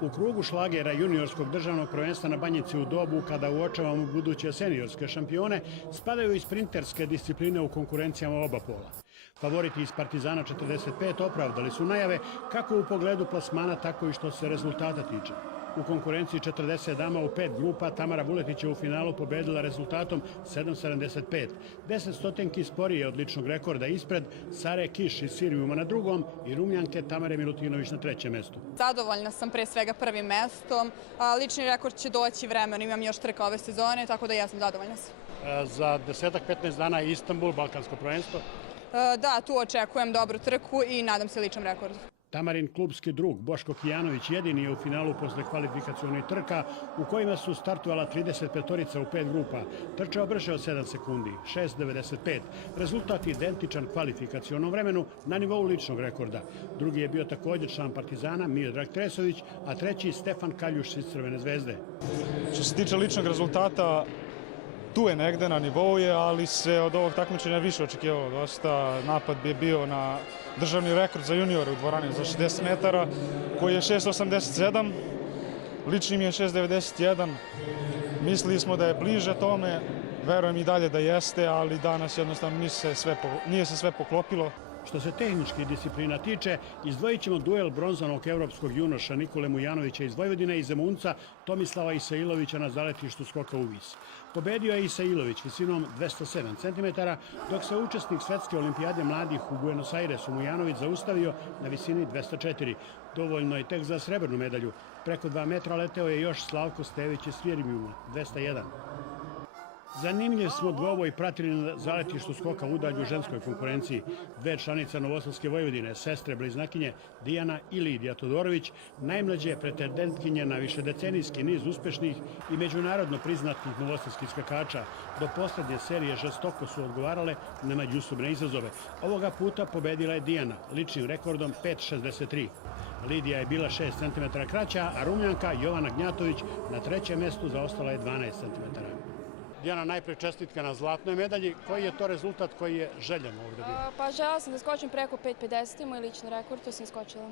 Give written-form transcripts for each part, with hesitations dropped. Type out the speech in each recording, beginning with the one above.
U krugu šlagera juniorskog državnog prvenstva na Banjici u dobu kada uočavamo buduće seniorske šampione, spadaju i sprinterske discipline u konkurencijama oba pola. Favoriti iz Partizana 45 opravdali su najave kako u pogledu plasmana, tako i što se rezultata tiče. U konkurenciji 40 dama u 5 grupa Tamara Vuletić je u finalu pobedila rezultatom 7.75. 10 stotinki sporije od ličnog rekorda ispred Sare Kiš iz Sirijuma na drugom i Rumljanke Tamare Milutinović na trećem mestu. Zadovoljna sam pre svega prvim mestom. Lični rekord će doći vremenom, imam još trka ove sezone, tako da ja sam zadovoljna sam. Za 10-15 dana je Istanbul, balkansko prvenstvo. Da, tu očekujem dobru trku i nadam se ličnom rekordu. Tamarin klubski drug Boško Kijanović jedini je u finalu posle kvalifikacionih trka u kojima su startovala 35-orica u 5 grupa. Trčao brže od 7 sekundi, 6.95. Rezultat identičan kvalifikacionom vremenu na nivou ličnog rekorda. Drugi je bio također član Partizana Miodrag Tresović, a treći Stefan Kaljuš iz Crvene zvezde. Što se tiče ličnog rezultata, tu je negde, na nivou je, ali se od ovog takmičenja više očekivalo dosta. Napad bi bio na državni rekord za juniore u dvorani za 60 metara, koji je 6.87, lični mi je 6.91. Mislili smo da je bliže tome, verujem i dalje da jeste, ali danas jednostavno nije se sve poklopilo. Što se tehničkih disciplina tiče, izdvojit ćemo duel bronzanog evropskog junoša Nikole Mujanovića iz Vojvodine i Zemunca Tomislava Isailovića na zaletištu skoka u vis. Pobedio je Isailović visinom 207 cm, dok se učesnik svetske olimpijade mladih u Buenos Airesu Mujanović zaustavio na visini 204. Dovoljno je tek za srebrnu medalju. Preko 2 metra leteo je još Slavko Stević iz Sirijuma, 201. Zanimljiv smo dvoboj pratili na zaletištu skoka u udalju u ženskoj konkurenciji. Dve članice Novosadske Vojvodine, sestre bliznakinje Dijana i Lidija Todorović, najmlađe pretendentkinje na višedecenijski niz uspešnih i međunarodno priznatih novosadskih skakača. Do poslednje serije žestoko su odgovarale na međusobne izazove. Ovoga puta pobedila je Dijana ličnim rekordom 5.63. Lidija je bila 6 cm kraća, a Rumljanka Jovana Gnjatović na trećem mestu zaostala je 12 cm. Dijana, najprej čestitka na zlatnoj medalji. Koji je to rezultat koji je željen ovdje bio? Pa žela sam da skočim preko 5.50, moj lični rekord, to sam skočila.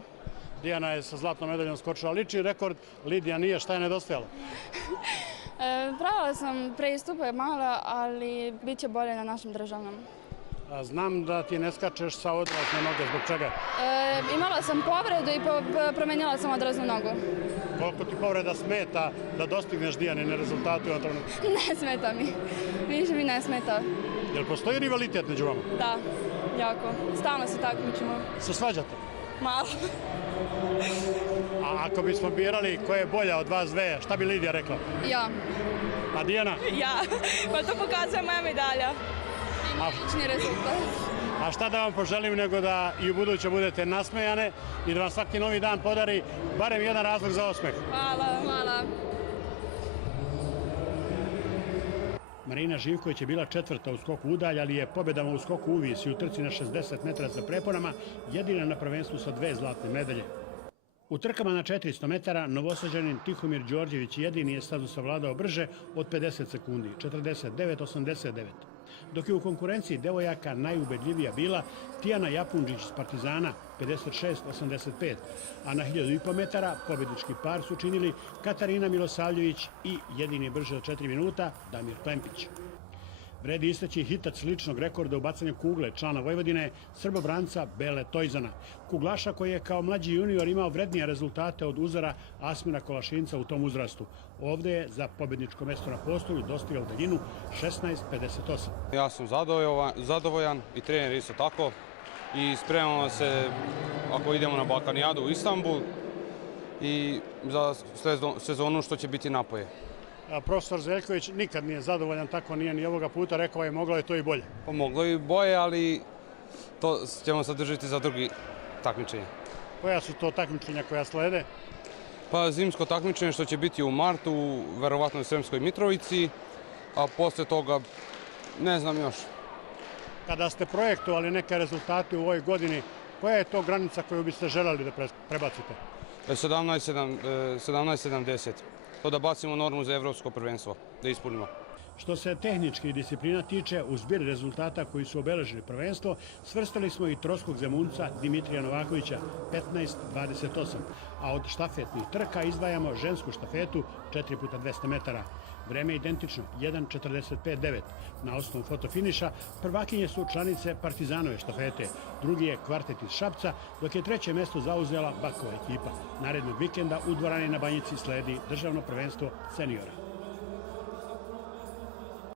Dijana je sa zlatnom medaljom skočila lični rekord, Lidija nije, šta je nedostajalo? Pravila sam prestupe malo, ali bit će bolje na našem državnom. Znam da ti ne skačeš sa odrazne noge, zbog čega? Imala sam povredu i promenila sam odraznu nogu. Koliko ti povreda smeta da dostigneš Dijanine rezultate u ovom trenutku? Ne smeta mi. Više mi ne smeta. Jel postoji rivalitet među vama? Da, jako. Stalno se takmičimo. Se svađate? Malo. A ako bismo birali ko je bolja od vas dve, šta bi Lidija rekla? Ja. A Dijana? Ja. Pa to pokazuje moja medalja. I lični rezultat. A šta da vam poželim nego da i u buduće budete nasmejane i da vam svaki novi dan podari barem jedan razlog za osmeh. Hvala. Hvala. Marina Živković je bila četvrta u skoku udalj, ali je pobedama u skoku uvis i u trci na 60 metara sa preponama jedina na prvenstvu sa 2 zlatne medalje. U trkama na 400 metara Novosađanin Tihomir Đorđević jedini je stazu savladao brže od 50 sekundi, 49.89. Dok je u konkurenciji devojaka najubedljivija bila Tijana Japunđić iz Partizana, 56.85, a na 1500 metara pobednički par su činili Katarina Milosavljević i jedini brže od 4 minuta Damir Klempić. Vredi istaći hitac ličnog rekorda u bacanju kugle člana Vojvodine, srbobranca Bele Tojzana. Kuglaša koji je kao mlađi junior imao vrednije rezultate od uzora Asmira Kolašinca u tom uzrastu. Ovde je za pobedničko mesto na postolju dostigao daljinu 16.58. Ja sam zadovoljan i trener isto tako i spremamo se ako idemo na Balkanijadu u Istanbul i za sezonu što će biti napoje. Profesor Zeljković nikad nije zadovoljan, tako nije ni ovoga puta, rekao je moglo je to i bolje. Moglo i bolje, ali to ćemo sadržiti za drugi takmičenje. Koja su to takmičenja koja slede? Pa zimsko takmičenje što će biti u martu, verovatno u Sremskoj Mitrovici, a posle toga ne znam još. Kada ste projektovali neke rezultate u ovoj godini, koja je to granica koju biste želeli da prebacite? 17.70. To da bacimo normu za evropsko prvenstvo, da ispunimo. Što se tehničkih disciplina tiče, u zbir rezultata koji su obeležili prvenstvo, svrstali smo i troskog Zemunca Dimitrija Novakovića 15-28, a od štafetnih trka izdvajamo žensku štafetu 4x200 metara. Vreme je identično, 1.45.9. Na osnovu fotofiniša prvakinje su članice Partizanove štafete, drugi je kvartet iz Šapca, dok je treće mesto zauzela Bakova ekipa. Narednog vikenda u dvorani na Banjici sledi državno prvenstvo seniora.